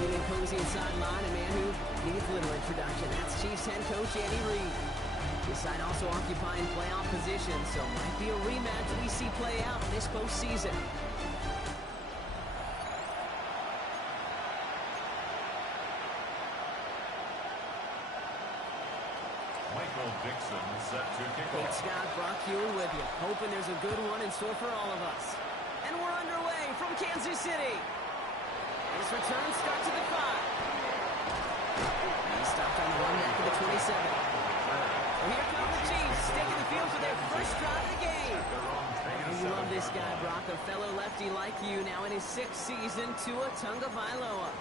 the imposing sideline, a man who needs little introduction. That's Chiefs head coach Andy Reid. This side also occupying playoff position, so might be a rematch we see play out this postseason. Dixon set to kick off. Hey, Scott, Brock Hewitt with you. Hoping there's a good one in store for all of us. And we're underway from Kansas City. This return starts at the 5. He stopped on the run back to the 27. So here come the Chiefs, taking the field for their first drive of the game. You love this guy, Brock, a fellow lefty like you, now in his 6th season, Tua Tagovailoa.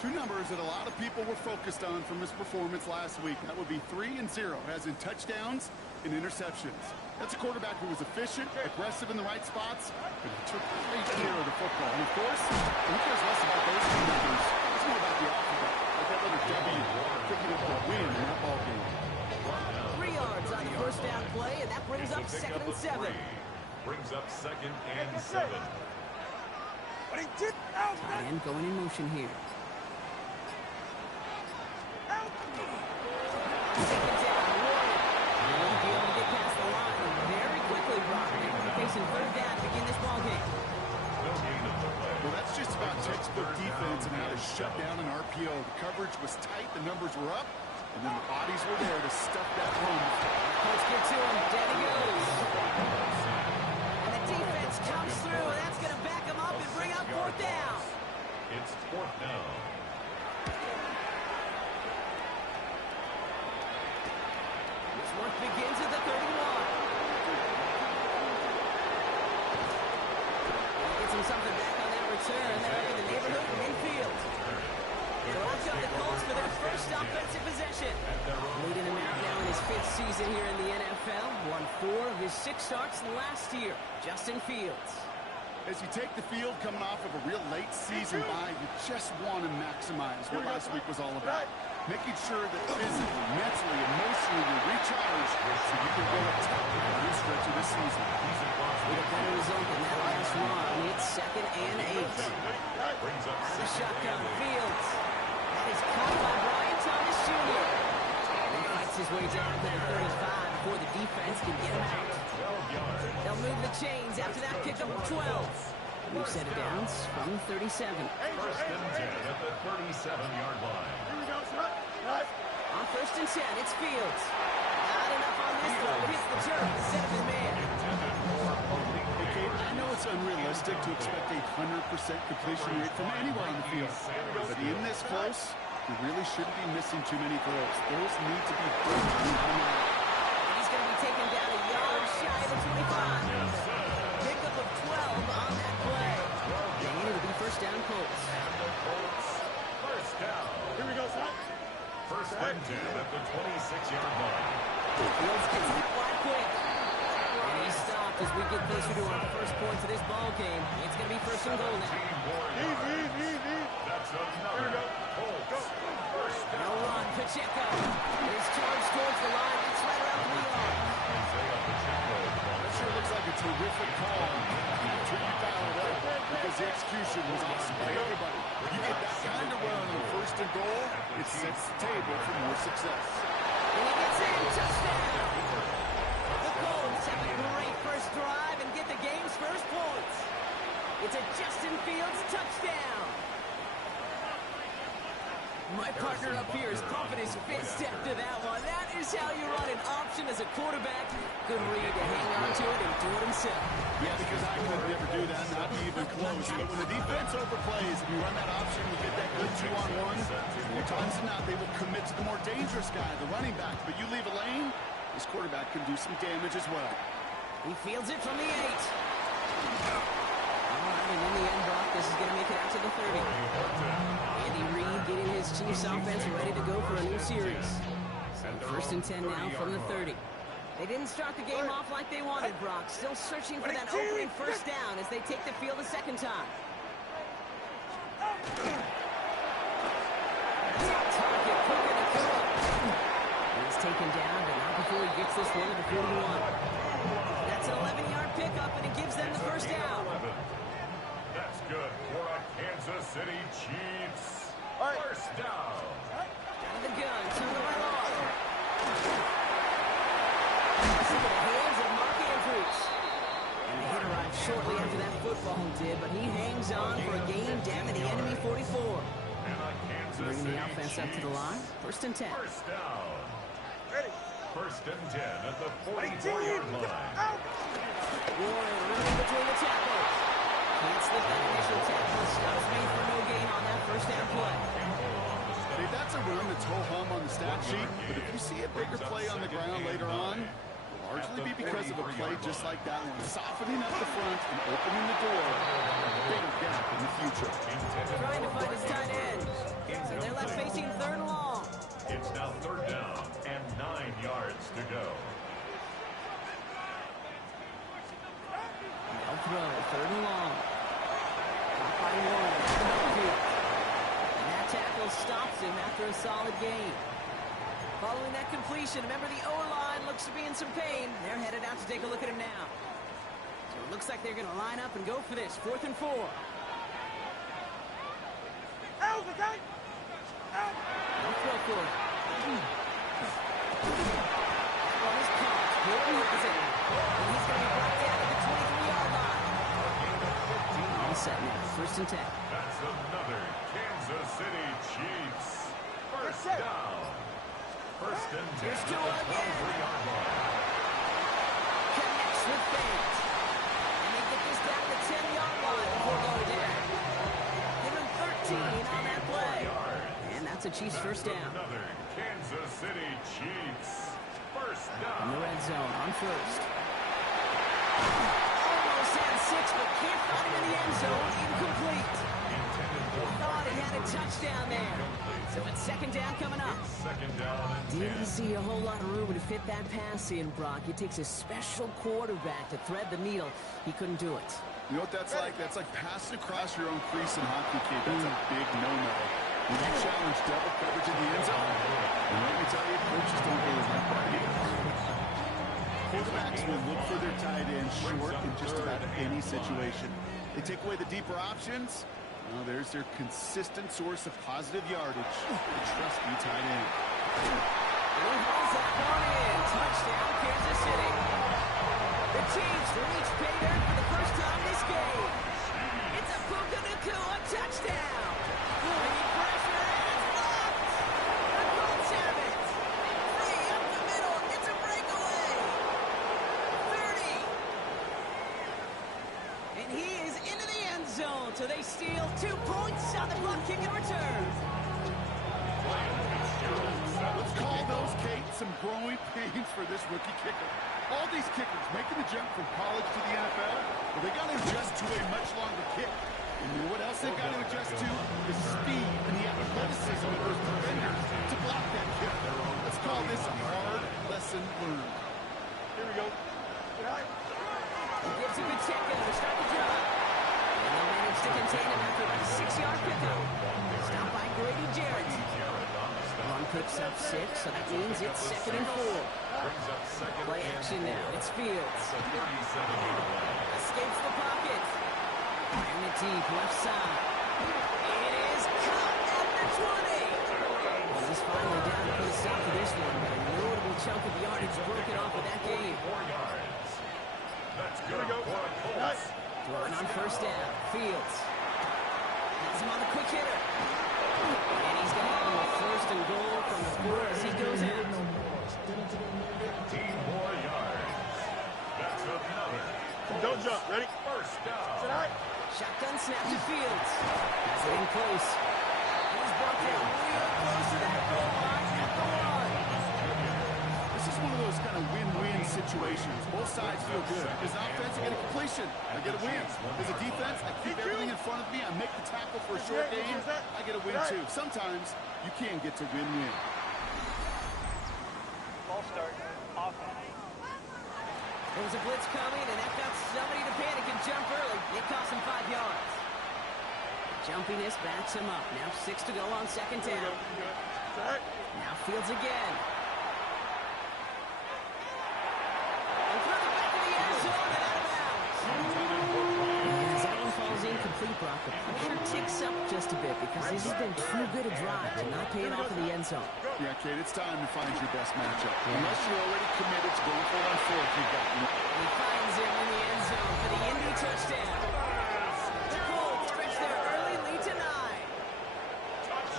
Two numbers that a lot of people were focused on from his performance last week. That would be 3 and 0, as in touchdowns and interceptions. That's a quarterback who was efficient, aggressive in the right spots, but he took great care of the football. And of course, who cares less about those two numbers? It's more about the alphabet, like that little W, picking up the win in that ball game. 3 yards on the first down play, and that brings up 2nd and 7. Brings up 2nd and 7. Tight end going in motion here. Facing 3rd down to begin this ball game. Well, that's just about textbook defense and how to shut down an RPO. The coverage was tight, the numbers were up, and then the bodies were there to stuff that run. Let's get to him. Down he goes. And the defense comes through, and that's going to back him up and bring up 4th down. It's 4th down. This work begins at the 31. Something back on that return. They're in the neighborhood of midfield. So watch out the Colts for their first offensive possession. Leading him out now in his 5th season here in the NFL. Won 4 of his 6 starts last year. Justin Fields. As you take the field coming off of a real late season bye, you just want to maximize what last week was all about. Making sure that physically, mentally, emotionally you're recharged so you can go attack the new stretch of this season. With a better result than that last run, it's 2nd and 8. Out of the shotgun, Fields. That is caught by Brian Thomas Jr. He fights his way down to the 35 before the defense can get him out. They'll move the chains after that pickup of 12. New set of downs from the 37. 1st and 10 at the 37-yard line. On 1st and 10, it's Fields. Not enough on this throw, but hits the turf instead of his man. I know it's unrealistic to expect a 100% completion rate from anywhere on the field, but in this close, you really shouldn't be missing too many throws. Those need to be big. He's going to be taken down a yard shy of the 25. Pickup of 12 on that play. And it'll be 1st down Colts. First down. Here we go, son. 1st and 10 at the 26-yard line. Fields gets hit wide quick. And he's stopped as we get closer to our first points of this ball game. It's going to be 1st and goal now. Easy. That's another Colts. First down. No run, Pacheco. His charge towards the line. It's right around 3 yards. That sure looks like a terrific call. Tribute foul because the execution was awesome by everybody. You get that kind of run on 1st and goal, it sets the table for more success. And he gets in. Touchdown. The Colts have a great first drive and get the game's first points. It's a Justin Fields touchdown. My partner up here is pumping his fist after that one. That is how you run an option as a quarterback. Good read to hang on to it and do it himself. Yeah, because I could never do that, not even close. But when the defense overplays and you run that option, you get that good 2-on-1. More times than not, they will commit to the more dangerous guy, the running back. But you leave a lane, this quarterback can do some damage as well. He fields it from the 8. All right, and in the end, Brock, this is going to make it out to the 30. Andy Reid getting his Chiefs offense ready to go for a new series. So 1st and 10 now from the 30. They didn't start the game off like they wanted, Brock. Still searching for that opening 1st down as they take the field a 2nd time. Target quicker to Phillip. He's taken down, but not before he gets this one to the 41. That's an 11-yard pickup, and it gives them the 1st down. That's good for a Kansas City Chiefs. First down. Out of the gun, to the right arm. Into the hands of Mark Andrews. And the hit arrived shortly after that football did, but he hangs on for a gain down to the enemy 44. Bringing the offense up to the line. First and 10. First down. First and 10 at the 44-yard line. Warren running between the tackles. Can't slip that initial tackle. Stops made for no gain on that first down play. Hey, that's a run that's ho-hum on the stat sheet, but if you see a bigger play on the ground later on, it'll largely be because of a play just like that one, softening up the front and opening the door for a bigger gap in the future. Trying to find his tight end. So they're left facing third and long. It's now third down and 9 yards to go. They'll throw third and long. Caught by Warren at the midfield. And that tackle stops him after a solid gain. Following that completion, remember the O-line looks to be in some pain. They're headed out to take a look at him now. So it looks like they're going to line up and go for this. 4th and 4. No throw for it. That one is caught. Here is it. And he's going to be brought down at the 23-yard line. All set now. First and 10. That's another Kansas City Chiefs. First down. First and 10 Here's at Tua the again. 23-yard line. Connects with fans. And they get this down to the 10-yard line before going down. Give him 13 on that play. And that's a Chiefs first down. Another Kansas City Chiefs. First In down. the red zone on first. Almost had 6, but can't find him in the end zone. Incomplete. Thought he had a touchdown there. So it's second down coming up. Second down and 10. Didn't see a whole lot of room to fit that pass in, Brock. It takes a special quarterback to thread the needle. He couldn't do it. You know what that's like? That's like passing across your own crease in hockey, kid. That's a big no-no. When you challenge double coverage in the end zone, and let me tell you, coaches don't go with that part either. Quarterbacks will look for their tight end short in just about any situation. They take away the deeper options. Well, there's their consistent source of positive yardage. The trusty tight end. And he hauls that one in. Touchdown, Kansas City. The Chiefs reach pay dirt for the first time this game. It's a Puka Nacua touchdown. Bringing pressure, and it's blocked. The Colts have it. Free up the middle. It's a breakaway. 30. And he is into the end zone. So they steal 2 points on the block kick and return. Let's call those, Kate, some growing pains for this rookie kicker. All these kickers making the jump from college to the NFL, well, they got to adjust to a much longer kick. And you know what else they've got to adjust to? The speed and the athleticism of those defenders to block that kick. Let's call this a hard lesson learned. Here we go. He gives a good check in to start the drive. And they'll manage to contain him after about a 6-yard pickup. Stopped by Grady Jarrett. Run picks up 6, so that means it's 2nd and 4. Play action now. It's Fields. Escapes the pocket. And the deep left side. It is caught at the 20. Well, he's finally down to put a stop to this one, but a notable chunk of yardage broken off of that game. 4 yards. That's good for a Colts. Throwing on first down. Fields. Has him on the quick hitter. And he's going to have a first and goal from the 4 as he goes out. 15 more yards. That's another. Don't jump. Ready? First down. Shotgun snap to Fields. Has it in close. He's brought down real close to that goal line at the 1. This is one of those kind of win-win situations. Both sides feel good. As an offense, I get a completion. I get a win. As a defense, I keep everything in front of me. I make the tackle for a short gain. I get a win, too. Sometimes you can get to win-win. Ball start. Offense. There was a blitz coming, and that got somebody to panic and jump early. It cost him 5 yards. Jumpiness backs him up. Now 6 to go on second down. Now Fields again. And through the back of the end zone and out of bounds. As that one falls incomplete, Brock, the pressure shakes up just a bit because this has been too good a drive to not pay it off in the end zone. Yeah, kid, it's time to find your best matchup. Unless you're already committed to going for it on fourth, you've got no. He finds him in the end zone for the Indy touchdown. The Colts stretch their early lead to 9.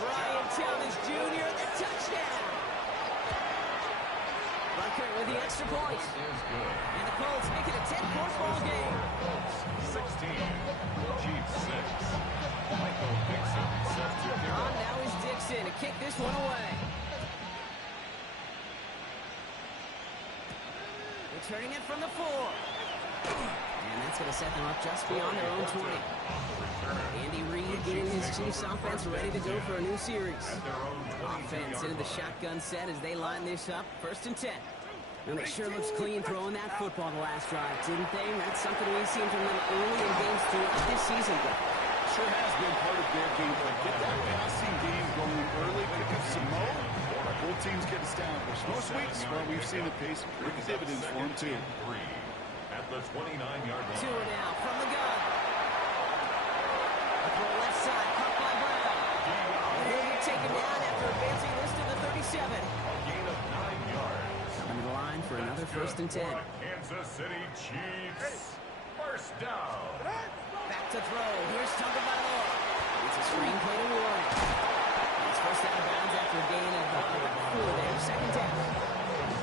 Brian Thomas Jr., the touchdown. Rucker with the extra point. And the Colts make it a 10-point ball game. 16. Chiefs 6. Michael Dixon set to kick On off. now is Dixon to kick this one away. Returning it from the 4. And that's going to set them up just beyond their own 20. Andy Reid getting his Chiefs offense ready to go for a new series. Offense into the shotgun set as they line this up. 1st and 10. And they sure looks clean throwing that football the last drive, didn't they? That's something we've seen from them early in games throughout this season. Sure has been part of their game plan. Get that passing game going early, pick up some mo. Both teams get established. Most weeks, well, we've seen the pace bring dividends for them, too. 3 at the 29-yard line. 2 now from the gun. A throw left side, caught by Brown. And he'll be taken down after advancing this to the 37. A gain of 9 yards. Coming to the line for another 1st and 10. For the Kansas City Chiefs. First down. Back to throw. Here's Tagovailoa. It's a screenplay to Warren. He's first out of bounds after a gain of 4 there. 2nd down.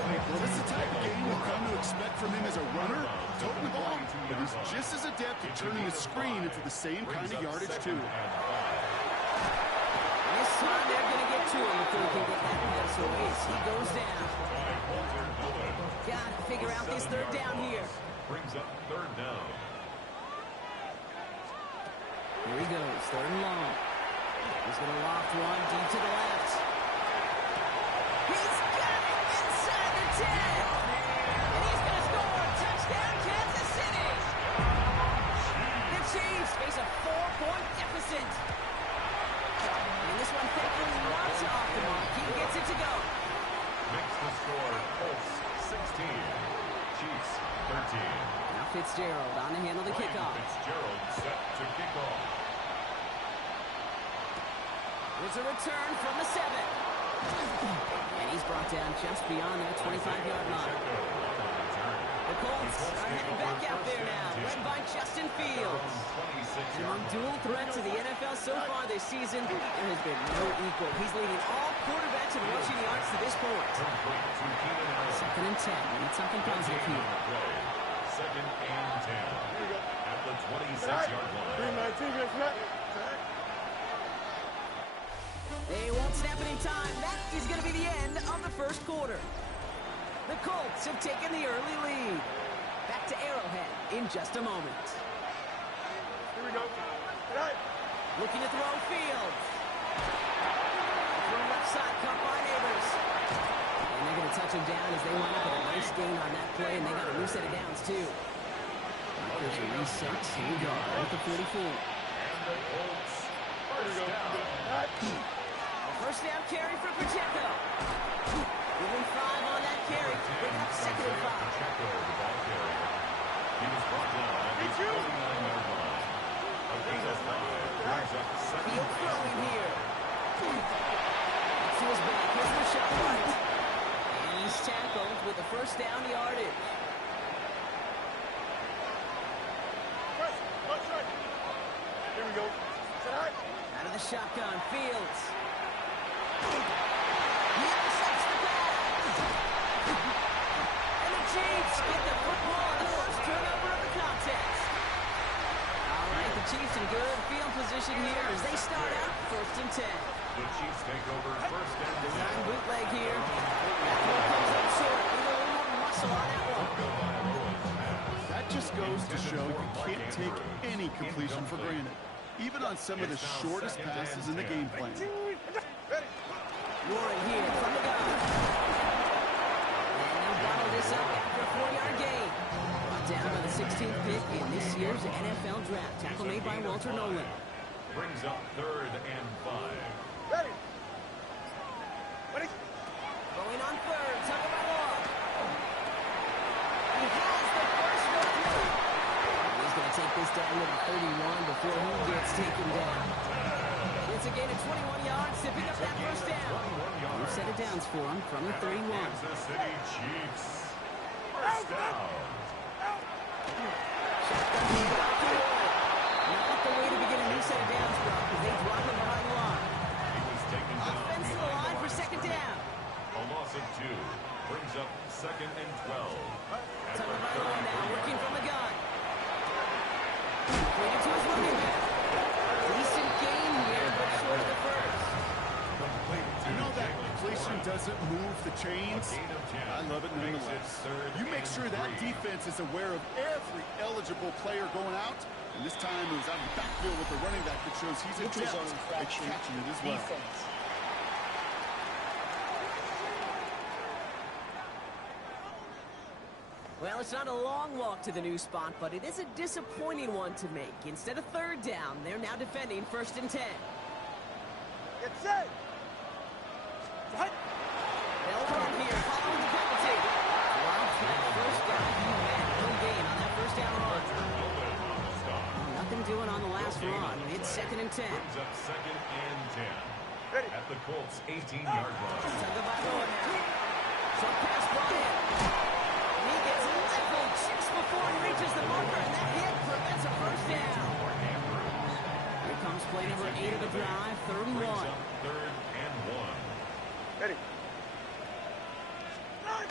Well, this is the type of game we've come to expect from him as a runner, toting the ball, but he's just as adept at turning the screen into the same kind of yardage, too. This time they're going to get to him before he can get that pass away as he goes down. Got to figure out this 3rd down here. Brings up 3rd down. Here he goes, 3rd and long. He's going to loft one deep to the left. He's got it inside the 10. And he's going to score. Touchdown, Kansas City. The Chiefs face a 4-point deficit. And this one, thankfully, not off the mark. He gets it to go. Makes the score Colts 16. Chiefs 13. Now Fitzgerald on to handle the kickoff. Fitzgerald set to kick off. There's a return from the 7. And he's brought down just beyond that 25-yard line. The Colts are heading back out there now, led by Justin Fields. And among dual threats of the NFL so far this season, there has been no equal. He's leading all quarterbacks in rushing yards to this point. 2nd and 10. We need something positive here. 2nd and 10. At the 26-yard line. They won't snap it in time. That is going to be the end of the 1st quarter. The Colts have taken the early lead. Back to Arrowhead in just a moment. Here we go. Looking to throw Fields. Throw left side, caught by Neighbors. And they're going to touch him down as they line up with a nice gain on that play, and they got a new set of downs, too. There's a reset. Here we go with the 44. And the Colts first down. First down carry for Pacheco. Giving 5 on that carry. Bring up 2nd and 5. Pacheco, the ball carrier. He was brought down at the 49-yard line. A gain of 5 brings up 2nd Field and throwing 8. here. To his back. Here's the shot right. And he's tackled with the 1st down yardage. Here we go. Out of the shotgun, Fields. He intercepts the pass. And the Chiefs get the football on the 1st turnover of the contest. All right, the Chiefs in good field position here as they start out 1st and 10. The Chiefs take over 1st and 10. Design bootleg here. That one comes up short. Need a little more muscle on that one. That just goes to show you can't take any completion for granted, even on some of the shortest passes in the game plan. Warren here from the gun. And they'll bottle this up after a 4-yard gain. Brought down by the 16th pick in this year's NFL draft. Tackle made by Walter Nolan. Brings up 3rd and 5. Ready. Going on 3rd. Tagovailoa. He has the first one. He's going to take this this down to the 31 before he gets taken down. It's a gain of 21 yards to pick up that first down. New set of downs for him from the 31. Kansas City Chiefs. First down. Not the way to begin a new set of downs, bro, because they drop him behind the line. He was taken down. Offense to the line for second down. A loss of 2 brings up second and 12. At Time the to buy one now, 30-yard working from line. the gun. Traded to his running back. Decent gain here, but short of the first. Complete to You know that Jalen completion Warren. doesn't move the chains? A gain of 10 I love it makes nonetheless. it third You make and sure that 3. defense is aware of every eligible player going out. And this time it was out of the backfield with the running back that shows he's Neutral adept zone at infraction. catching it as well. Defense. Well, it's not a long walk to the new spot, but it is a disappointing one to make. Instead of third down, they're now defending first and 10. Get set. Right. They'll run here, following the penalty. Wild track first down. He had no gain on that first down run. On the stop. Nothing doing on the last run. It's second and 10. Brings up second and 10. Ready. At the Colts' 18-yard line. Tagovailoa now. Short pass brought in. He gets leveled just before he reaches the marker, and that hit prevents a first down. Here comes play number 8 of the drive, third and Brings 1. up third and 1. Ready. Run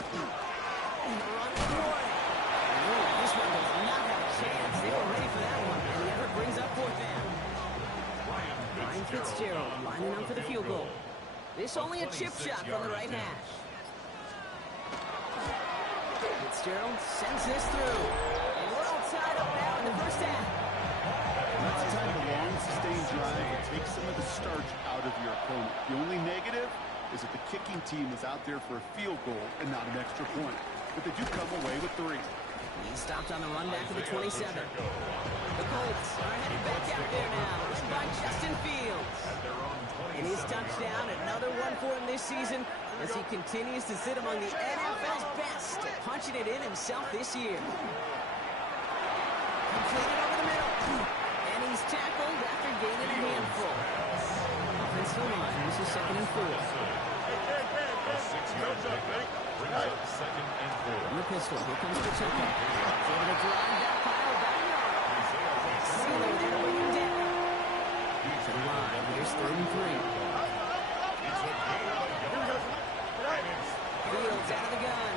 for it. Ooh, this one does not have a chance. They were ready for that one, and he never brings up fourth down. Ryan Fitzgerald lining up for the field goal. This only a chip shot from the right hash. Fitzgerald sends this through. And we're all tied up now in the first half. That's the time of a long, sustained drive that takes some of the starch out of your opponent. The only negative is that the kicking team is out there for a field goal and not an extra point. But they do come away with 3. He's stopped on the run back to the 27. The Colts are headed back out there now, led by Justin Fields. And his touchdown, another one for him this season, as he continues to sit among the NFL's best, punching it in himself this year. Completed over the middle. And he's tackled after gaining a handful. Offensive line, this is second and 4. A 6-yard pickup brings up second and 4. On the pistol, here comes Pacheco. Able to drive that pile back yard. Sealer there to bring him down. To the line, here's third and 3. Fields out of the gun.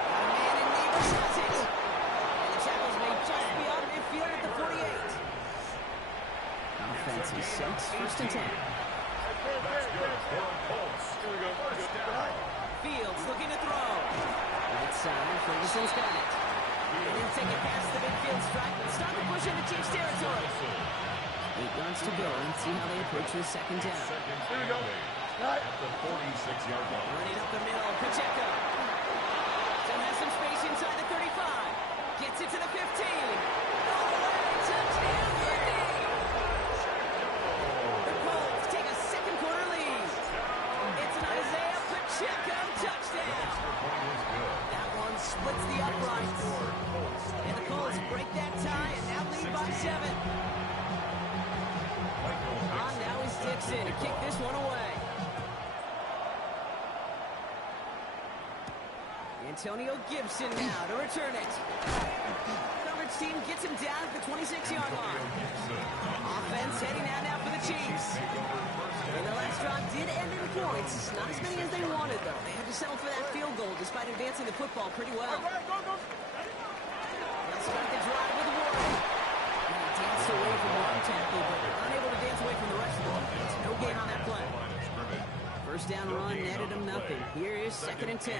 Got a man in Neighbors has it. And the tackle's made just beyond midfield at the 48. Offense is set, first and 10. That's good for the Colts. First down. Fields looking to throw. Right side, Ferguson's got it. And he'll take it past the midfield stripe and start to push into Chiefs territory. 8 yards to go. Let's see how they approach this second down. Second and 8 at the 46-yard line. Running up the middle, Pacheco. Still has some space inside the 35. Gets it to the 15. All the way, touchdown, Indy! The Colts take a second quarter lead. It's an Isaiah Pacheco touchdown. That one splits the uprights. And the Colts break that tie and now lead by 7. On now is Dixon to kick this one away. Antonio Gibson now to return it. Coverage team gets him down at the 26-yard line. Offense heading out now for the Chiefs. And the last drive did end in points. Not as many as they wanted, though. They had to settle for that field goal despite advancing the football pretty well. They'll start the drive with Warren. And he danced away from one tackle, but unable to dance away from the rest of the defense. No gain on that play. First down run netted him nothing. Here is second and 10.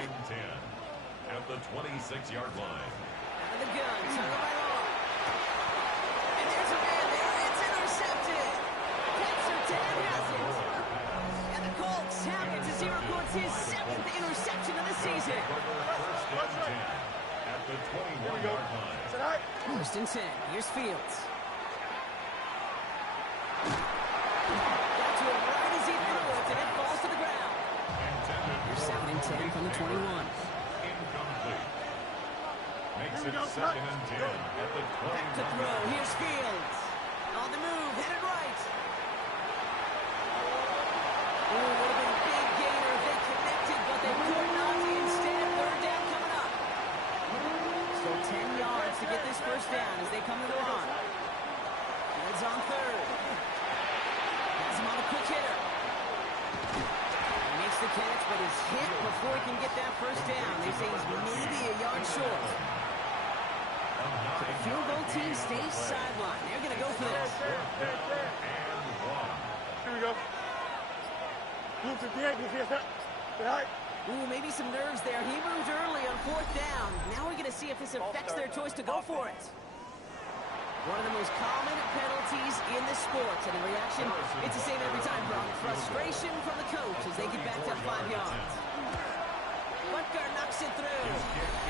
At the 26-yard line. Out of the gun, Tagovailoa. And there's a man there. It's intercepted. Petsertan has it. And the Colts have it as he records his 7th interception of the season. First and 10 at the 21-yard line. First and 10. Here's Fields. Got to him right as he threw it, and it falls to the ground. Here's second and 10 from the 21. Incomplete. Makes it's second and 10 at the 20. Back to throw. Here's Fields. On the move, headed right. Oh, would have been a big gainer if they connected, but they could not. Instead, third down coming up. So 10 yards to get this first down as they come to the line. Fields on third. Has him on a quick hitter. He makes the catch, but is hit before he can get that first down. They say he's maybe a yard short. So the field goal team stays sideline. They're going to go for this. Here we go. Ooh, maybe some nerves there. He moved early on fourth down. Now we're going to see if this affects their choice to go for it. One of the most common penalties in the sport. And the reaction, it's the same every time, Brock. Frustration from the coach as they get back to 5 yards. Butker knocks it through.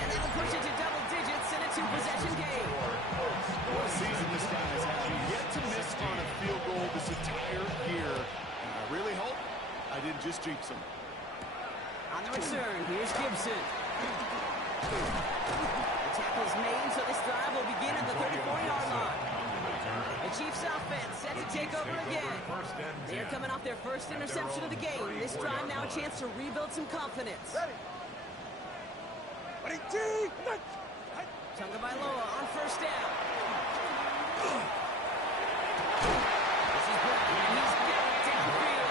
And that'll push it to double digits in a two-possession game. What a season this guy has had. Yet to miss on a field goal this entire year. And I really hope I didn't just jinx him. On the return, here's Gibson. The tackle's made, so this drive will begin at the 34-yard line. The Chiefs offense set to take over again. They're coming off their first interception of the game. This drive now a chance to rebuild some confidence. Tagovailoa on first down. This is Brown. He's got it downfield.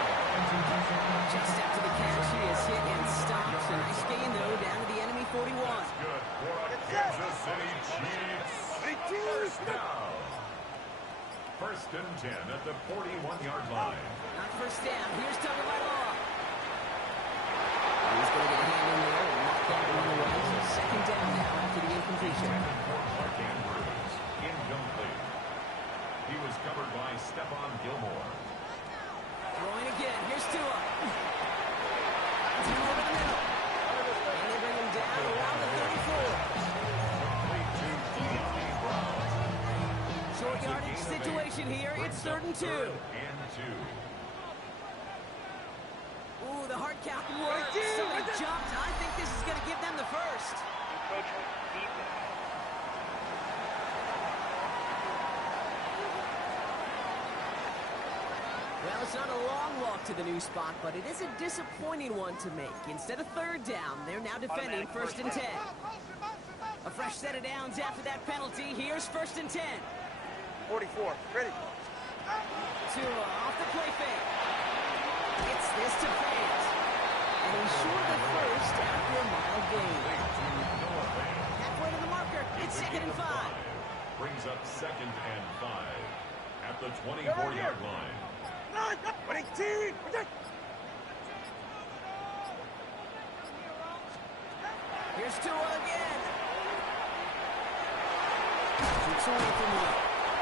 Just after the catch, he is hit and stopped. A nice gain, though, down to the enemy 41. Good for a Kansas City Chiefs. First down. First and 10 at the 41-yard line. Not first down. Here's Tagovailoa. He's going to get a hand in there and knock that one away. So second down now after the incompletion. For Mark Andrews. Incomplete. He was covered by Stephon Gilmore. Throwing again. Here's Tua. Tua over the middle. And they bring him down around the 34. Short yardage situation here. It's 3rd and 2. Ooh, the hard count works. Somebody jumped. I think this is going to give them the first. Well, it's not a long walk to the new spot, but it is a disappointing one to make. Instead of 3rd down, they're now defending 1st and 10. A fresh set of downs after that penalty. Here's 1st and 10. 44. Ready. Tua off the play fake. It's this to Fant. And he's short of first after a mild gain. Halfway to the marker. It's 2nd and 5. Brings up 2nd and 5 at the 24-yard line. Here's Tua again. Shoots away from him.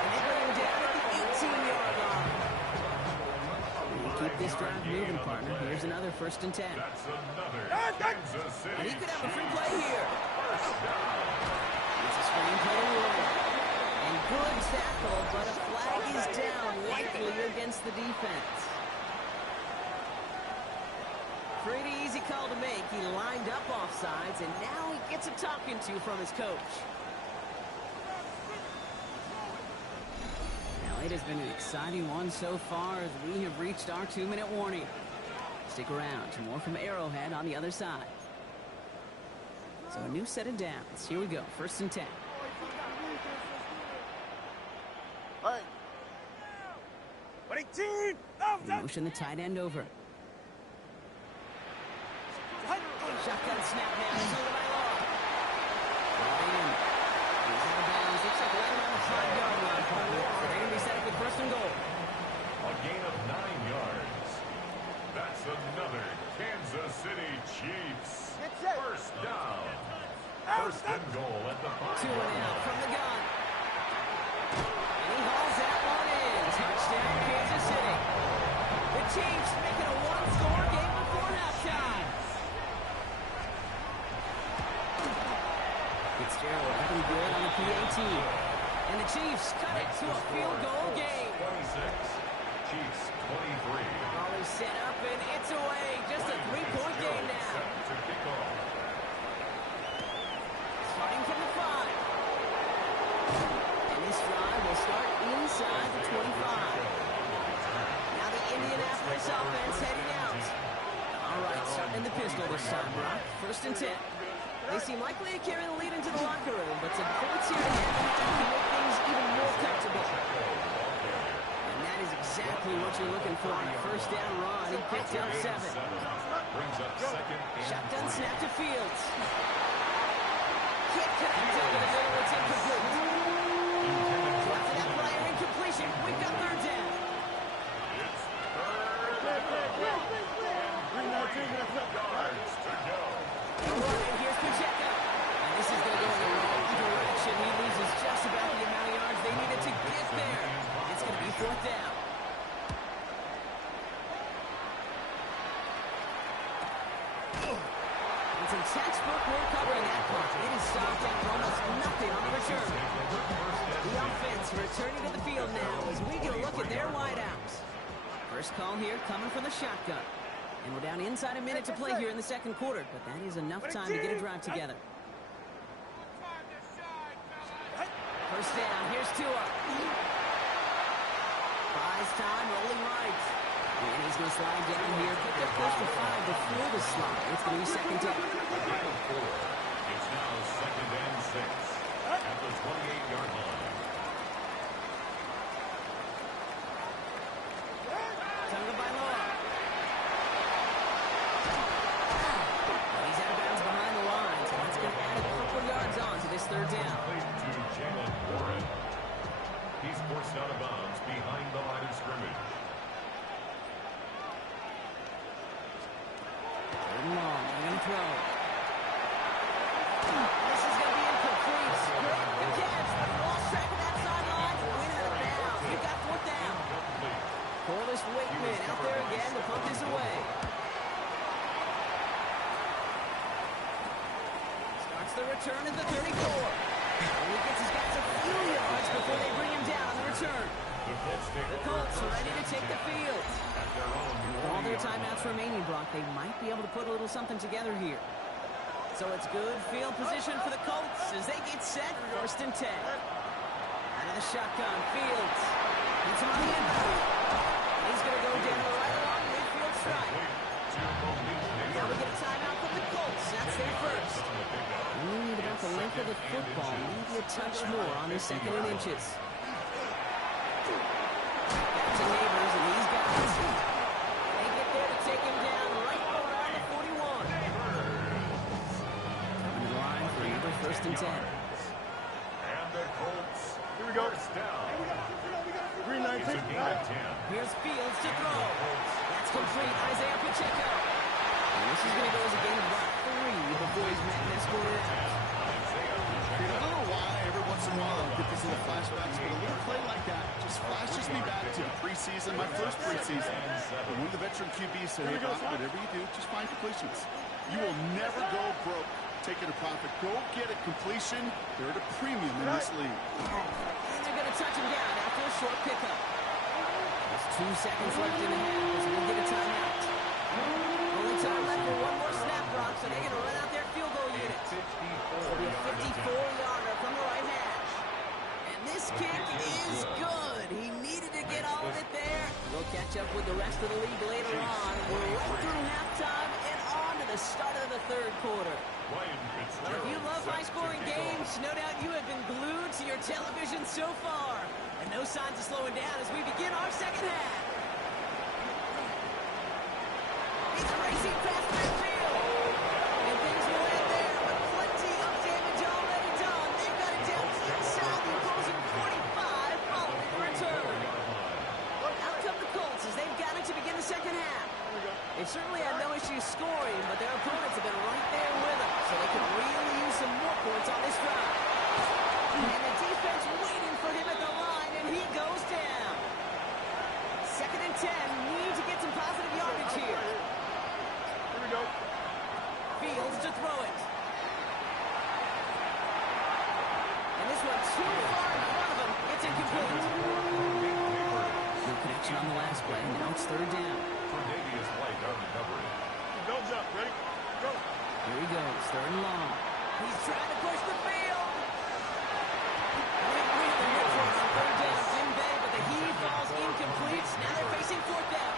And they bring him down at the 18-yard line. We'll keep this drive moving, partner. Here's another 1st and 10. That's another Kansas City. And he could have a free play here. First down. It's a screen play to Warren. And good tackle, but a flag is down, likely against the defense. Pretty easy call to make. He lined up offsides, and now he gets a talking to from his coach. Now, it has been an exciting one so far as we have reached our 2-minute warning. Stick around for more from Arrowhead on the other side. So a new set of downs. Here we go. 1st and 10. Motion the tight end over. Shotgun snap now. It's over by Law. He's out of bounds. Looks like right around the 5-yard line. So they're going to be set up with 1st and goal. A gain of 9 yards. That's another Kansas City Chiefs. First down. 1st and goal at the 5. 2 and out from the gun. And he hauls that one in. Touchdown, Kansas City. The Chiefs making a one-score game before halftime. Fitzgerald looking good on the PAT. And the Chiefs cut it to a field goal game. 26. Chiefs 23. Ball is set up and it's away. Just a 3-point game now. Set to kick off. Starting from the 5. the pistol this time, Brock. 1st and 10. They seem likely to carry the lead into the locker room, but some points here and there can make things even more comfortable. And that is exactly what you're looking for on a 1st down run. He picked up 7. Shotgun snap to Fields. Can't connect over the middle. It's incomplete. After that prior incompletion, we've got 3rd down. And here's Pacheco. And this is going to go in the wrong direction. He loses just about the amount of yards they needed to get there. It's going to be 4th down. And some textbook work covering that part. It is stopped down for almost nothing on the return. The offense returning to the field now as we get a look at their wideouts. First call here coming from the shotgun. And we're down inside a minute to play here in the 2nd quarter, but that is enough time to get a drive together. 1st down, here's Tua. Buys time, rolling right. And he's going to slide down here. Picked up close to 5 before the slide. It's going to be 2nd down. It's now 2nd and 6 at the 28-yard line. Tonga Bailoa. He's out of bounds behind the line, so that's going to add a couple yards on to this 3rd down. To Jalen Warren. He's forced out of bounds behind the line of scrimmage. 3rd and long. They're going to throw. This is going to be incomplete. Great catch. The ball track of that sideline. Win out of bounds. You've got 4th down. Corliss Wakeman out there again to punt this away. Starts the return at the 34. Only gets his guys a few yards before they bring him down on the return. The Colts are ready to take the field. And with all their timeouts remaining, Brock, they might be able to put a little something together here. So it's good field position for the Colts as they get set. 1st and 10. Out of the shotgun, Fields. It's on the end. He's going to go down right along midfield strike. Now we get a timeout from the Colts. That's their 1st. We need about the length of the football. Maybe a touch more on the 2nd and inches. Back to Neighbors and these guys. They get there to take him down right around the 41. Coming to the line for another 1st and 10. And the Colts. Here we go. 1st down. Green 19. It's a gain of 10. Here's Fields to throw. That's complete. Isaiah Pacheco. And this is going to go as a gain of about 3 before he's met and escorted out. I don't know why every once in a while I get these little flashbacks, but a little play like that just flashes me back to preseason, my first preseason. And one of the veteran QBs said, hey, Brock, whatever you do, just find completions. You will never go broke taking a profit. Go get a completion. They're at a premium in this league. And they're going to touch him down after a short pickup. There's 2 seconds left in the half as we get a timeout. Only time left for one more snap, Brock, so they're going to run out their field goal unit. It'll be a 54-yarder from the right hash. And this kick is good. He needed to get all of it there. We'll catch up with the rest of the league later on. We're right through halftime and on to the start of the 3rd quarter. If you love high-scoring games, no doubt you have been glued to your television so far. And no signs of slowing down as we begin our 2nd half. He's racing past midfield. And things will end there, but plenty of damage already done. They've got it down inside the opposing 45 following the return. Out come the Colts as they've got it to begin the 2nd half. They've certainly had no issues scoring, but their opponents have been right there with them, so they can really use some more points on this drive. And the defense waiting for him at the line, and he goes down. 2nd and 10, need to get some positive yardage here. Here we go. Fields to throw it. And this one too far in front of him. It's incomplete. No connection on the last play. Now it's 3rd down. Guns up. Ready? Go. Here he goes. 3rd and long. He's trying to push the field. Really good for it on 3rd down. Jim Bay, but the heave falls incomplete. Now they're facing 4th down.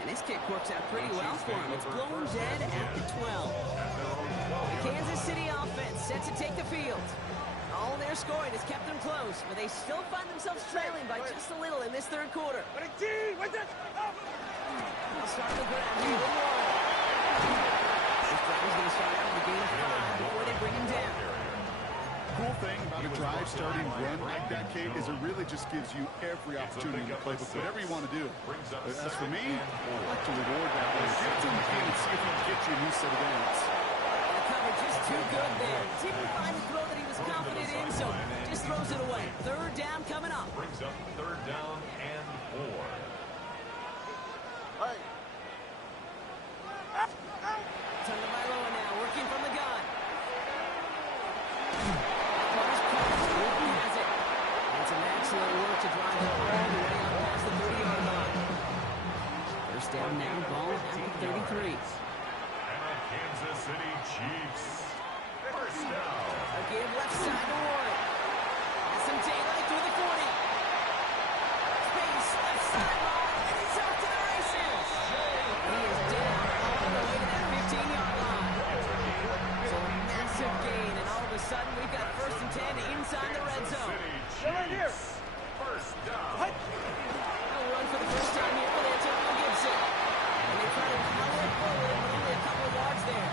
And this kick works out pretty well for him. It's blown dead at the 12. The Kansas City offense set to take the field. All their scoring has kept them close, but they still find themselves trailing by just a little in this third quarter. They'll start the ground here with one. This drive is going to start out with a gain of 5 before they bring him down. Cool thing about a drive starting run like that, Kate, is it really just gives you every opportunity to play with whatever you want to do. But as for me, I'd like to reward that one. Get to him again and see if he can get you a new set of downs. The cover just too good there. Didn't find the throw that he was confident in, so just throws it away. Third down coming up. Brings up third down and 4. Tagovailoa now working from the gun. Has it. And some excellent work to drive it all the way up past the 30-yard line. First down now, ball at the 33. And the Kansas City Chiefs. First down. A give left side to Warren. Has some daylight through the 40. Space left sideline, and he's off to the races. He is down all the way to that 15-yard line. So a massive gain, and all of a sudden we've got first and 10 inside the red zone. First down. A run for the first time here for Antonio Gibson. And they try to power it forward, but only a couple of yards there.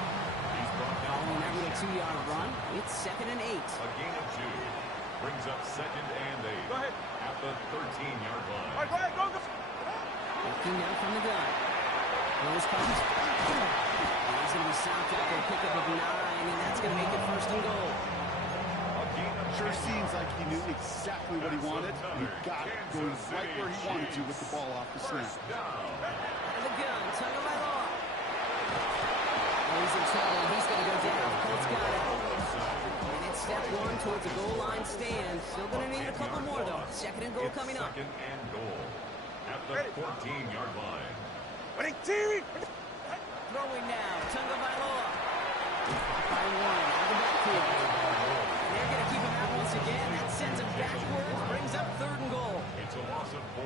Following that little 2-yard run, it's 2nd and 8. A gain of 2. Brings up 2nd and 8. Go ahead. At the 13-yard line. All right, go ahead, go. Looking now from the gun. Rose comes. He's going to be stopped after a pickup of 9, and that's going to make it first and goal. Sure seems like he knew exactly what he wanted, and he got it, going right where he wanted to with the ball off the snap. Out of the gun, Tagovailoa. He's in trouble. He's going to go down. Colts got it. And it's step 1 towards a goal line stand. Still going to need a couple more, though. 2nd and goal coming up. 2nd and goal. At the 14-yard line. Throwing now, Tagovailoa. By 1, out of the backfield. And they're going to keep him out once again. That sends him backwards, brings up 3rd and goal. It's a loss of 4.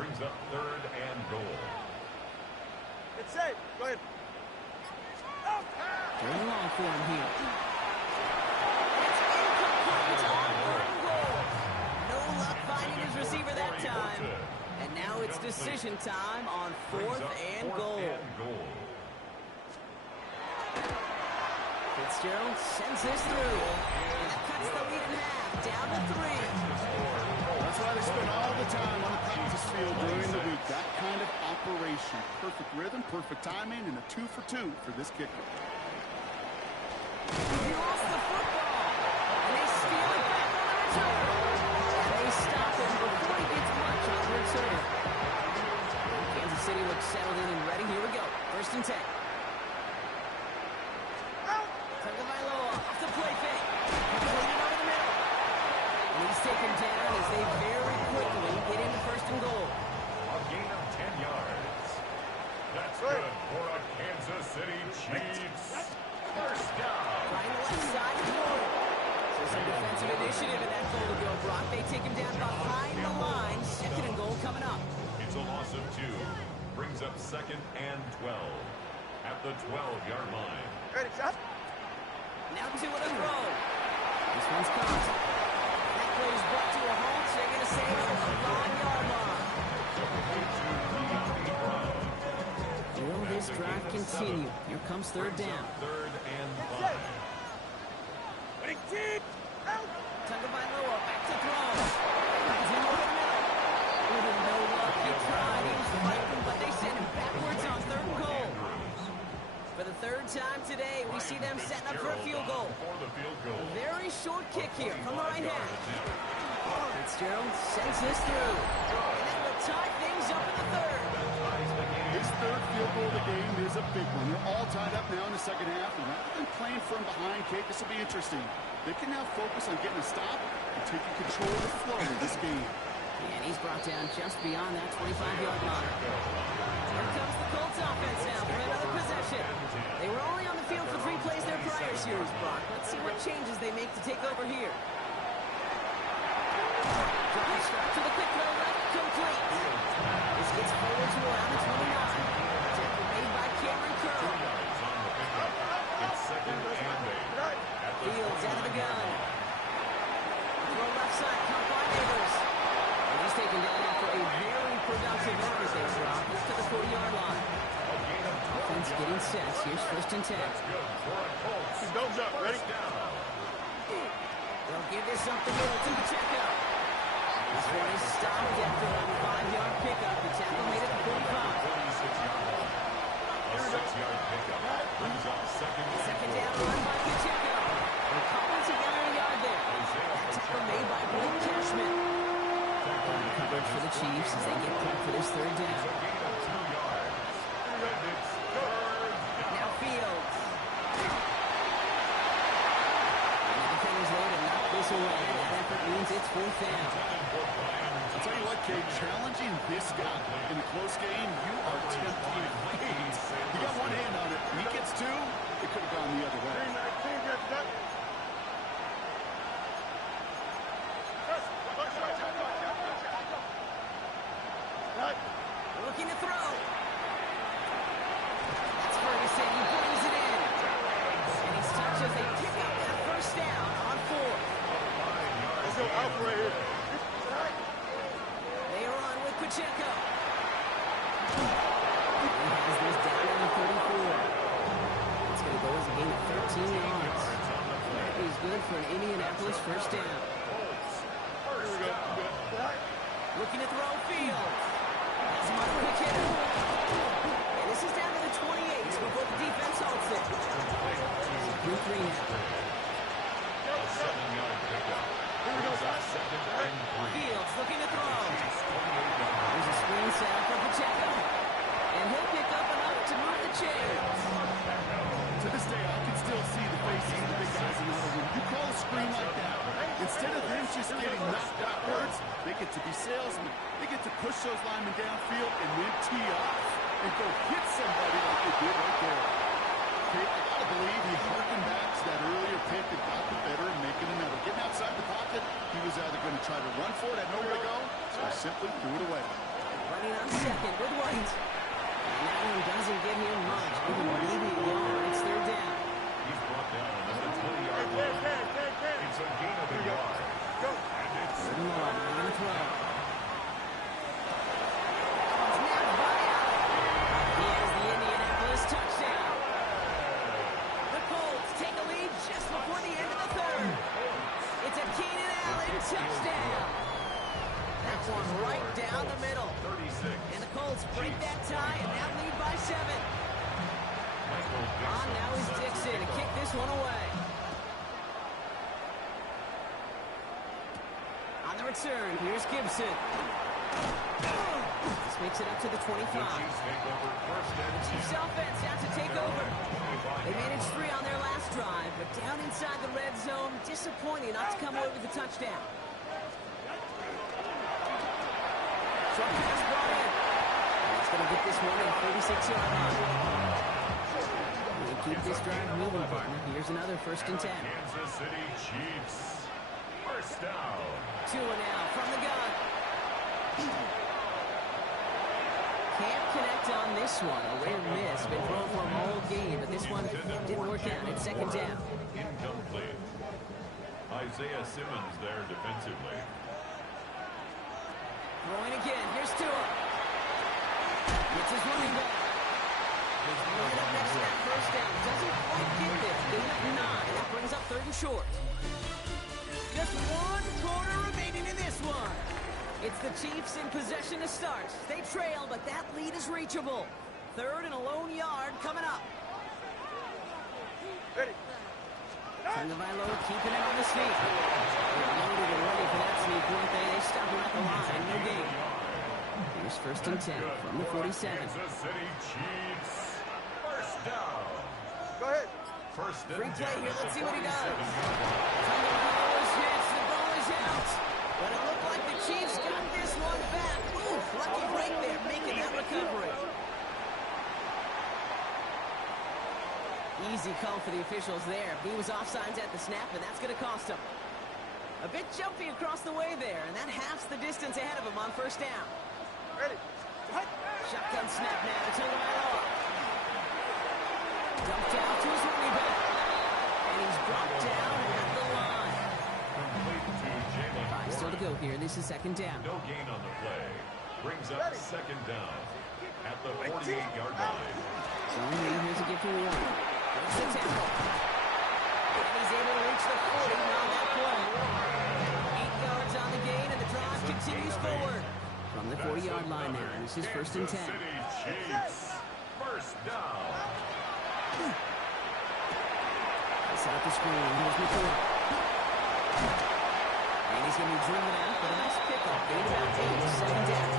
Brings up 3rd and goal. It's safe. Go ahead. Third long for him here. It's incomplete on 3rd and goal. No luck finding his receiver that time. And now it's decision time on 4th and goal. Fitzgerald sends this through. And that cuts the lead in half. Down to 3. That's why they spend all the time on the practice field during the week. That kind of operation. Perfect rhythm, perfect timing, and a 2 for 2 for this kicker. He lost the football. And they steal it back on the return. And they stop him before he gets much on the return. Kansas City looks settled in and ready. Here we go. First and 10. Tagovailoa off the play fake. Completed over the middle. And he's taken down as they very quickly get into 1st and goal. A gain of 10 yards. That's good for a Kansas City Chiefs. First down. Right left side of Warren. So some defensive initiative in that goal to go, Brock. They take him down behind the line. 2nd and goal coming up. It's a loss of 2. Brings up 2nd and 12. At the 12-yard line. Ready, shot. Now 2 with a throw. This one's caught. That play is brought to a halt. So they're going to say it on the 5-yard line. Will this drive continue? Here comes 3rd down. 3rd and 5. Tagovailoa back to throw. He's in over the middle. With no luck. He tried. He was fighting, but they sent him backwards on 3rd and goal. For the 3rd time today, we see them setting up for a field goal. A very short kick here from the right hand. Fitzgerald sends this through. And that will tie things up in the 3rd. His 3rd field goal of the game is a big one. They're all tied up now in the 2nd half, and rather than playing from behind, Kate, this will be interesting. They can now focus on getting a stop and taking control of the flow of this game. And he's brought down just beyond that 25-yard line. Here comes the Colts offense now for another possession. They were only on the field for 3 plays their prior series, Brock. Let's see what changes they make to take over here. Drive start to the quick throw left, complete. This gets forward to around the 29. getting sets. Here's 1st and 10. That's good for a Colts. Don't jump. Ready? First down. They'll give this up the middle to Pacheco. This one is stopped after a 5-yard pickup. The tackle made it to 45. 46-yard line. A 6-yard pickup. Brings up Second down run by Pacheco. They're calling together a yard there. That tackle made by Blake Cashman. Coverage for the Chiefs as they get prep for this 3rd down. It's a gain of 2 yards. And it's 3rd down. Now Fields. And the defenders there to knock this away. That effort means it's 4th down. I'll tell you what, Kate, challenging this guy in a close game, you are tempting fate. He got one hand on it. He gets 2. It could have gone the other way. Looking to throw. That's Ferguson. He brings it in. And he's touched as they pick up that 1st down on 4th. Let's go out right here. They are on with Pacheco. He has this down at the 34. It's going to go as a gain of 13 yards. That is good for an Indianapolis 1st down. Looking to throw Fields. Has him on a quick hitter. And this is down to the 28 before the defense holds it. Through 3 now. A 7-yard pickup. Second and 3. Fields looking to throw. There's a screen set up for Pacheco. And he'll pick up enough to move the chains. To this day, I can still see the faces of the big guys in the room. You call a screen like that, instead of them just getting knocked backwards, they get to be salesmen. They get to push those linemen downfield and then tee off and go hit somebody like they did right there. Okay, I gotta believe he harkened back to that earlier pick and got the better and making another. Getting outside the pocket, he was either going to try to run for it, had nowhere to go, so he simply threw it away. Running on 2nd with White. And that one doesn't get him much. Give him an immediate yard. It's 3rd down. He's brought down at the 20-yard line. It's a gain of a yard. And it's 3rd and long. They're going to throw. Snapped by Allen. He has the Indianapolis touchdown. The Colts take a lead just before the end of the 3rd. It's a Keenan Allen touchdown. That one right down the middle. 36. And the Colts break that tie and now lead by 7. On now is Dixon to kick this one away. On the return, here's Gibson. This makes it up to the 25. The Chiefs offense out to take over. They managed 3 on their last drive, but down inside the red zone, disappointing not to come away with the touchdown. Short pass brought in. That's going to get this one at a 36-yard line. They keep this drive moving, partner. Here's another 1st and 10. Kansas City Chiefs. First down. 2 now from the gun. Can't connect on this one. A rare miss. Been thrown for him all game, but this one didn't work out. It's 2nd down. Incomplete. Isaiah Simmons there defensively. Throwing again. Here's Tua. It's his running back. He's right up next to that 1st down. Doesn't quite get there. Gain of 9. That brings up 3rd and short. Just 1 quarter remaining in this one. It's the Chiefs in possession to start. They trail, but that lead is reachable. 3rd and a lone yard coming up. Ready. Tagovailoa keeping it on the sneak. They're loaded and ready for that sneak, weren't they? They stop him at the line. No gain. Here's 1st and 10 from the 47. Kansas City Chiefs. First down. Go ahead. First and Free 10. play here. Let's see what he does. 47-yard line. Tagovailoa's hits. The ball is out. But it looked like the Chiefs got this one back. Oof, lucky break there, making that recovery. Easy call for the officials there. He was offsides at the snap, and that's going to cost him. A bit jumpy across the way there, and that halves the distance ahead of him on 1st down. Ready. Shotgun snap now to Tagovailoa. Dumped out to his running back. And he's brought down at the line. Complete to Jalen 5 still to go here. This is 2nd down. No gain on the play. Brings up 2nd down at the 48-yard line. Here's a gift award. It's a tackle. And he's able to reach the 40 on that play. 8 yards on the gain, and the drive continues forward. From the 40-yard line now, this is 1st and 10. Kansas City Chiefs, first down. Set up the screen. Here's McCoy. And he's going to be driven out, but a nice pickup. Gain about 8, 2nd down.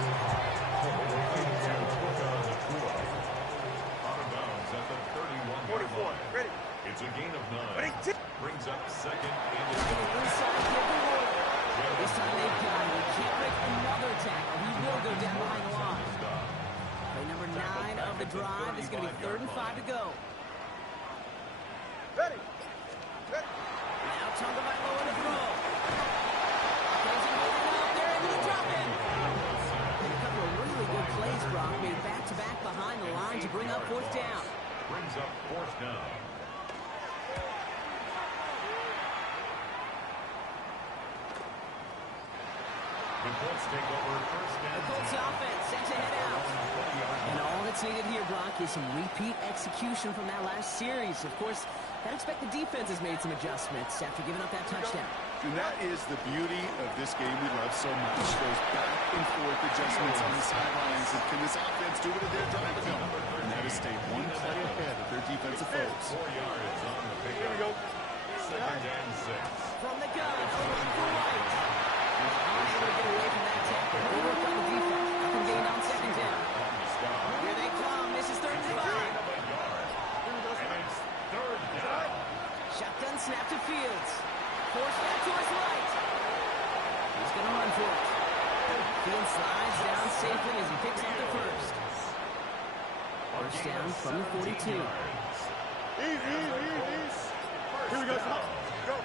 Out of bounds at the 31-yard line. Ready. It's a gain of 9. Brings up 2nd and Inside, give the order. This time they've got him. He can't break another tackle. He will go down behind the line. Play number 9 of the drive. It's going to be 3rd and 5 to go. Ready. Now Tagovailoa in the throw. Crazy moving up there into the drop-in. A couple of really good plays, Brock, made back-to-back behind the line to bring up 4th down. brings up 4th down. The Colts take over 1st and The Colts offense set to head out. And all that's needed here, Brock, is some repeat execution from that last series. Of course, I'd expect the defense has made some adjustments after giving up that touchdown. And that is the beauty of this game we love so much. Those back and forth adjustments on the sidelines. And can this offense do what they're driving on? And that is stay one play ahead of their defensive foes. 4 yards on the pickup. Here we go. 2nd and 6. From the gun, a run for White. He's unable to get away from that tackle. They worked on the defense. Up and gained on 2nd down. Here they come. This is 3rd and 5. And it's 3rd down. Shotgun snap to Fields. Force back to his right. He's going to run for it. Fields slides down safely as he picks up the first. First down from the 42. Easy. Here we go, son. Go.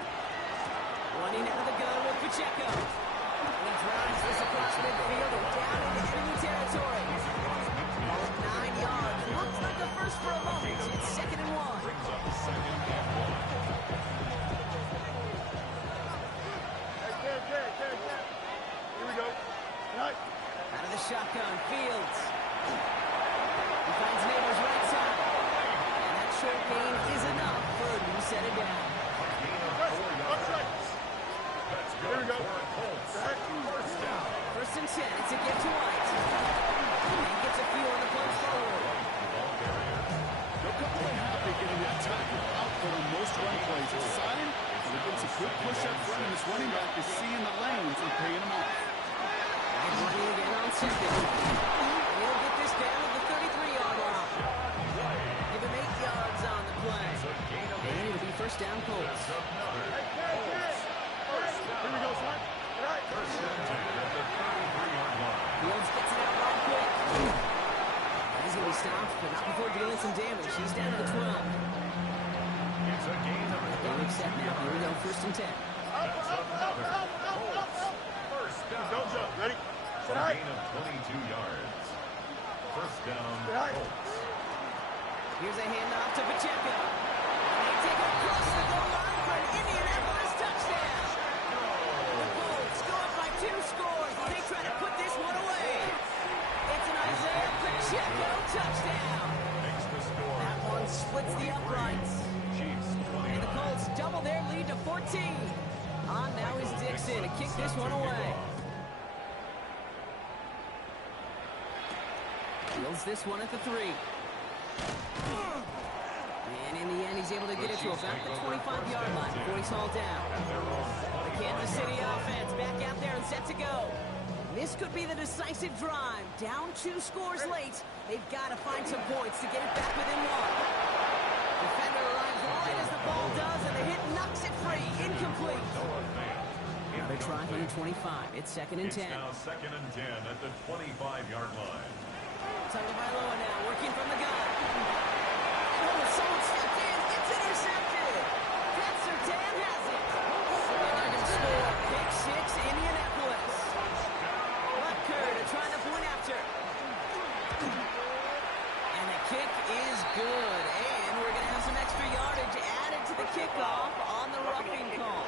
Running out of the gun with Pacheco. And he drives this across midfield and down into enemy territory. Ball at 9 yards. Looks like a first for a moment. It's 2nd and 1. Brings up 2nd and 1. Here we go. Right. Out of the shotgun, Fields. He finds Neighbors right side. And that short gain is enough for a new set it down. Here we go. First down. 1st and 10. It's a gift to White. And he gets a few on the play forward. They'll come away happy getting that tackle out for the most run plays. It's a sign that they're getting some good push up front, and this running back is seeing the lanes and paying them off. And running again on 2nd. He'll get this down at the 33-yard line. Give him 8 yards on the play. And it'll be 1st down Colts. Here we go, son. Right. 1st and 10 at the 33-yard line. Fields gets it out real quick. He's going to be stopped, but not before dealing some damage. He's down to the 12. It's a gain of Game set now. Here we go, 1st and 10. That's another Colts. First down. Don't jump. Ready? A gain of 22 yards. 1st down, Colts. Here's a handoff to Pacheco. They take it across the goal line for an Indianapolis touchdown. The Colts go up by 2 scores. They try to put this one away. It's an Isaiah Pacheco touchdown. Makes the score. That one splits the uprights. Chiefs And the Colts double their lead to 14. On now is Dixon to kick this one away. Fields this one at the 3. And in the end, he's able to get it to about the 25-yard line before he's hauled down. The Kansas City offense back out there and set to go. This could be the decisive drive. Down 2 scores late. They've got to find some points to get it back within 1. Defender arrives right as the ball does, and the hit knocks it free. Incomplete. Another try from the 25. It's 2nd and 10. It's now 2nd and 10 at the 25-yard line. Tagovailoa now working from the gun. Oh, someone stepped in. It's intercepted. Pat Surtain has it. And they're going to score. Pick 6, Indianapolis. Rutger to try the point after. And the kick is good. And we're going to have some extra yardage added to the kickoff on the roughing call.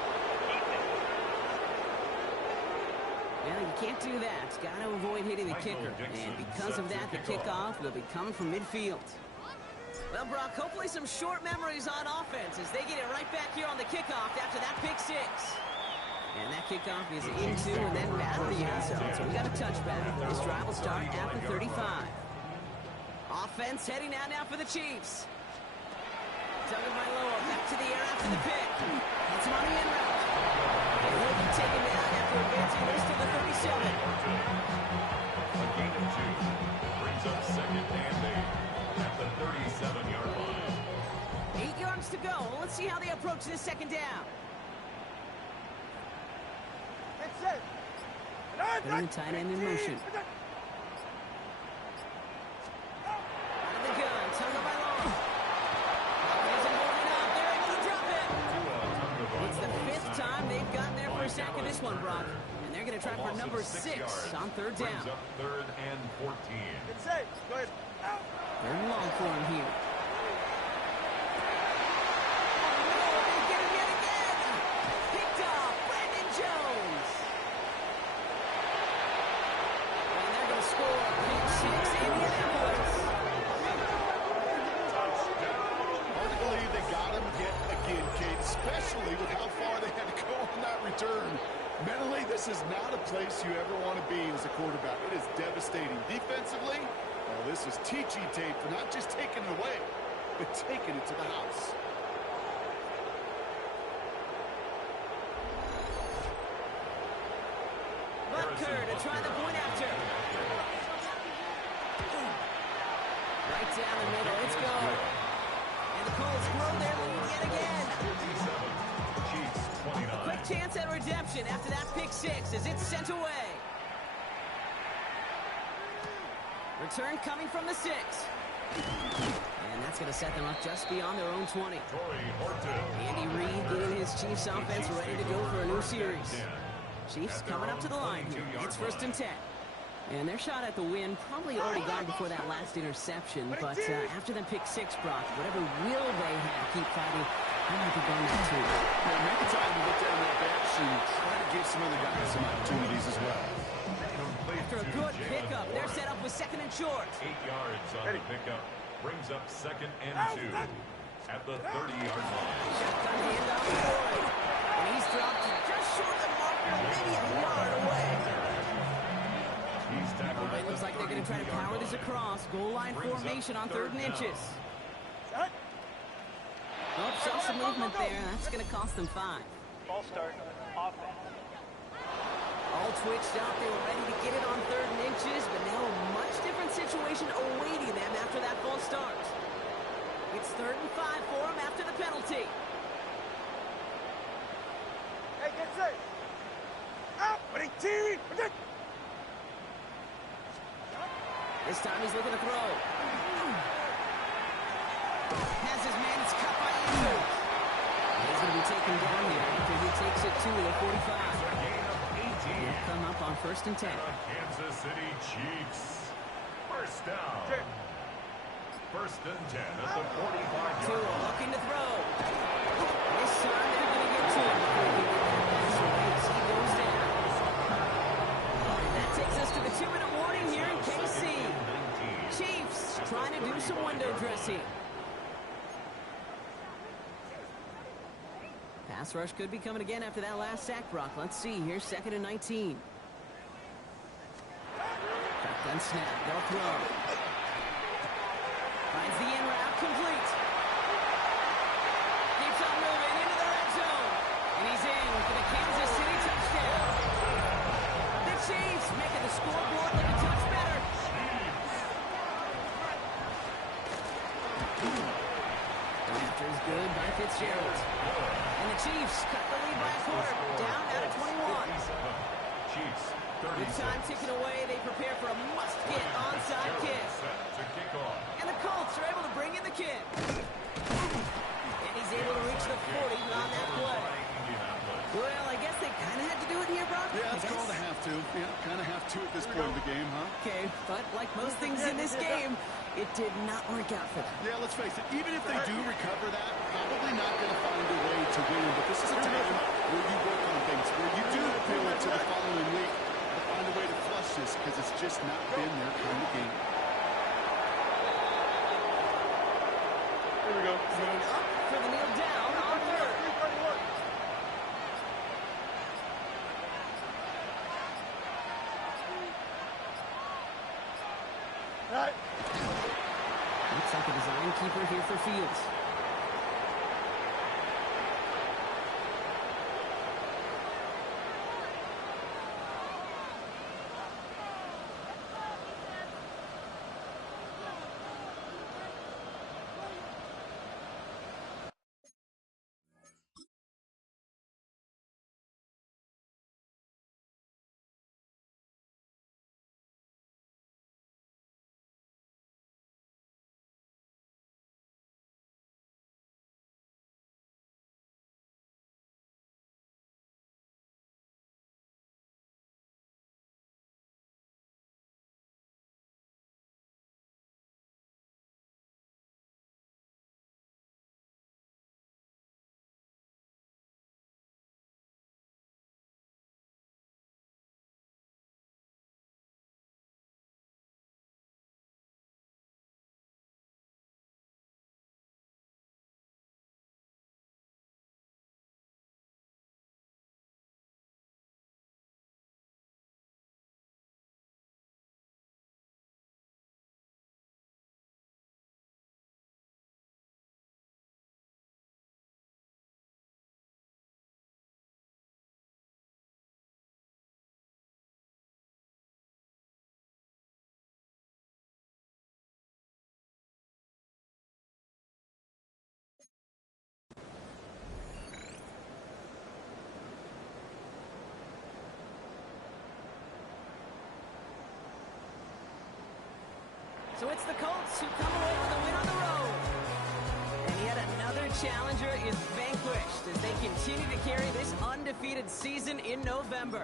Well, you can't do that. Got to avoid hitting the kicker. And because of that, the kickoff will be coming from midfield. Well, Brock, hopefully some short memories on offense as they get it right back here on the kickoff after that pick six. And that kickoff is into and then out of the end zone. So we got a touchback. This drive will start at the 35. Offense heading out now for the Chiefs. Tagovailoa back to the air after the pick. It's him on the in route. And he'll be taken down after advancing this to the 37. A gain of 2 brings up second and 8 at the 37-yard line. 8 yards to go. Let's see how they approach this second down. Putting the tight end in motion. Out of the gun, Tagovailoa. Isn't moving up. They're able to drop it. It's the 5th time they've gotten there for a sack of this one, Brock. And they're going to try for number 6 on third down. Brings up third and 14. It's safe. Go ahead. Third and long for him here. Especially with how far they had to go on that return. Mentally, this is not a place you ever want to be as a quarterback. It is devastating. Defensively, well, this is teaching tape for not just taking it away, but taking it to the house. Butker to try the point after. Right down the middle. Let's go. And the Colts grow their lead yet again. Chiefs 29. Quick chance at redemption after that pick six as it's sent away. Return coming from the 6. And that's going to set them up just beyond their own 20. Andy Reid getting his Chiefs offense ready to go for a new series. Chiefs coming up to the line here. It's 1st and 10. And their shot at the win probably already gone before that last interception. But after that pick six, Brock, whatever will they have to keep fighting, I might be going there too. Yeah, maybe time to look down that bench and try to give some other guys some opportunities as well. After a good pickup, they're set up with 2nd and short. 8 yards on the pickup. Brings up 2nd and 2 at the 30-yard line. Shotgun handoff to Boyd. And he's dropped just short of the marker, maybe a yard away. It looks like they're going to try to power this across. Goal line formation on 3rd and inches. Oh, saw some movement there. That's going to cost them 5. Ball start. Offense. All twitched up. They were ready to get it on 3rd and inches, but now a much different situation awaiting them after that false start. It's 3rd and 5 for them after the penalty. Hey, get safe. Out. Protect. This time he's looking to throw. Has his man, it's cut by Andrews. He's going to be taken down here after he takes it to the 45. He'll come up on 1st and 10. Kansas City Chiefs. First down. 1st and 10 at the 45-yard Tua line. looking to throw. This time they're going to get to him before he can get that pass away. He goes down. That takes us to the 2-minute warning here in KC. Chiefs trying to do some window dressing. Pass rush could be coming again after that last sack, Brock. Let's see. Here's 2nd and 19. Shotgun snap. They'll throw. Finds the in route. Complete. Keeps on moving into the red zone. And he's in for the Kansas City touchdown. The Chiefs making the scoreboard look a touch better. After is good by Fitzgerald. And the Chiefs cut the lead by a quarter. Down out of 21. Chiefs, 30. With time ticking away, they prepare for a must-get onside kick. To kick off. And the Colts are able to bring in the kick. And he's able to reach the 40 on that play. Well, I guess they kind of had to do it here, Brock. Yeah, it's called a have to. Yeah, kind of have to at this point of the game, huh? Okay, but like most things in this game, it did not work out for them. Yeah, let's face it, even if they do recover that, probably not going to find a way to win. But this is a time where you work on things, where you do appeal it to the following week to find a way to flush this, because it's just not been their kind of game. Here we go. Setting up for the kneel down on third. 331. Right. Looks like a design keeper here for Fields. So it's the Colts who come away with a win on the road. And yet another challenger is vanquished as they continue to carry this undefeated season in November.